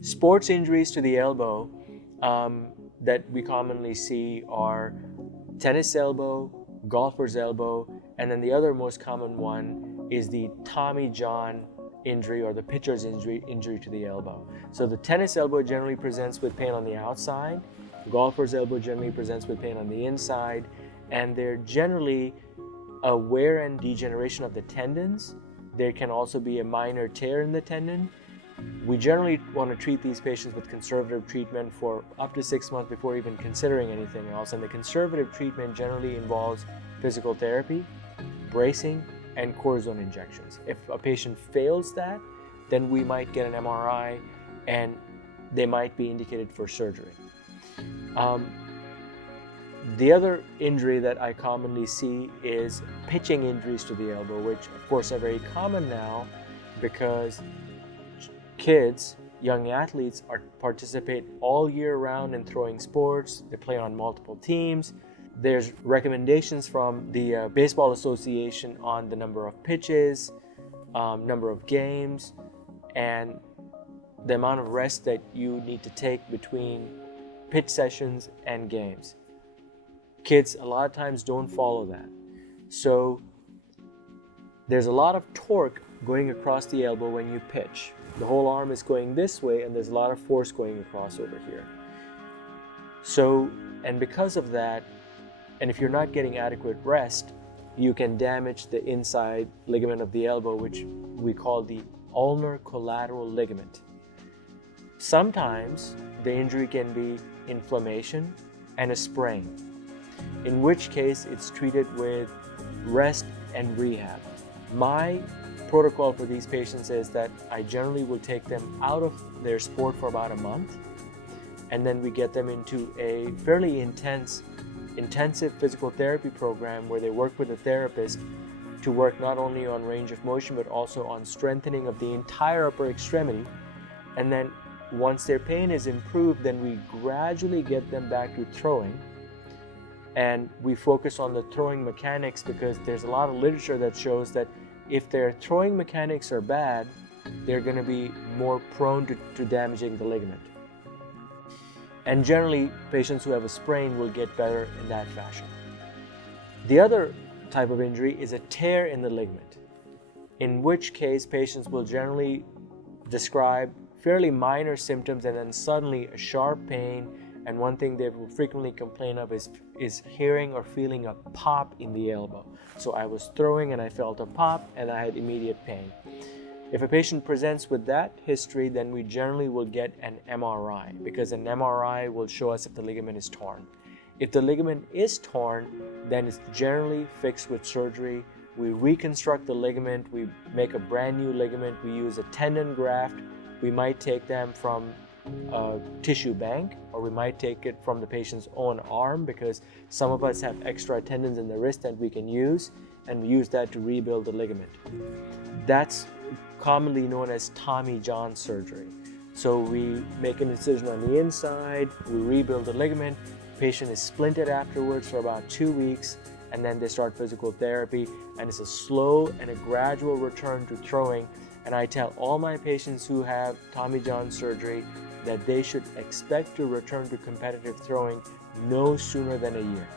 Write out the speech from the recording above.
Sports injuries to the elbow that we commonly see are tennis elbow, golfer's elbow, and then the other most common one is the Tommy John injury or the pitcher's injury to the elbow. So the tennis elbow generally presents with pain on the outside, the golfer's elbow generally presents with pain on the inside, and they're generally a wear and degeneration of the tendons. There can also be a minor tear in the tendon. We generally want to treat these patients with conservative treatment for up to 6 months before even considering anything else. And the conservative treatment generally involves physical therapy, bracing, and cortisone injections. If a patient fails that, then we might get an MRI and they might be indicated for surgery. The other injury that I commonly see is pitching injuries to the elbow, which of course are very common now because kids, young athletes, participate all year round in throwing sports. They play on multiple teams. There's recommendations from the Baseball Association on the number of pitches, number of games, and the amount of rest that you need to take between pitch sessions and games. Kids a lot of times don't follow that. So there's a lot of torque going across the elbow when you pitch. The whole arm is going this way and there's a lot of force going across over here. So, and because of that, and if you're not getting adequate rest, you can damage the inside ligament of the elbow, which we call the ulnar collateral ligament. Sometimes the injury can be inflammation and a sprain, in which case it's treated with rest and rehab. My protocol for these patients is that I generally will take them out of their sport for about a month, and then we get them into a fairly intensive physical therapy program where they work with a therapist to work not only on range of motion but also on strengthening of the entire upper extremity. And then once their pain is improved, then we gradually get them back to throwing, and we focus on the throwing mechanics because there's a lot of literature that shows that if their throwing mechanics are bad, they're going to be more prone to damaging the ligament. And generally, patients who have a sprain will get better in that fashion. The other type of injury is a tear in the ligament, in which case patients will generally describe fairly minor symptoms and then suddenly a sharp pain. And one thing they will frequently complain of is hearing or feeling a pop in the elbow. So I was throwing and I felt a pop and I had immediate pain. If a patient presents with that history, then we generally will get an MRI because an MRI will show us if the ligament is torn. If the ligament is torn, then it's generally fixed with surgery. We reconstruct the ligament, we make a brand new ligament, we use a tendon graft. We might take them from a tissue bank, or we might take it from the patient's own arm because some of us have extra tendons in the wrist that we can use, and we use that to rebuild the ligament. That's commonly known as Tommy John surgery. So we make an incision on the inside, we rebuild the ligament, patient is splinted afterwards for about 2 weeks, and then they start physical therapy, and it's a slow and a gradual return to throwing. And I tell all my patients who have Tommy John surgery that they should expect to return to competitive throwing no sooner than a year.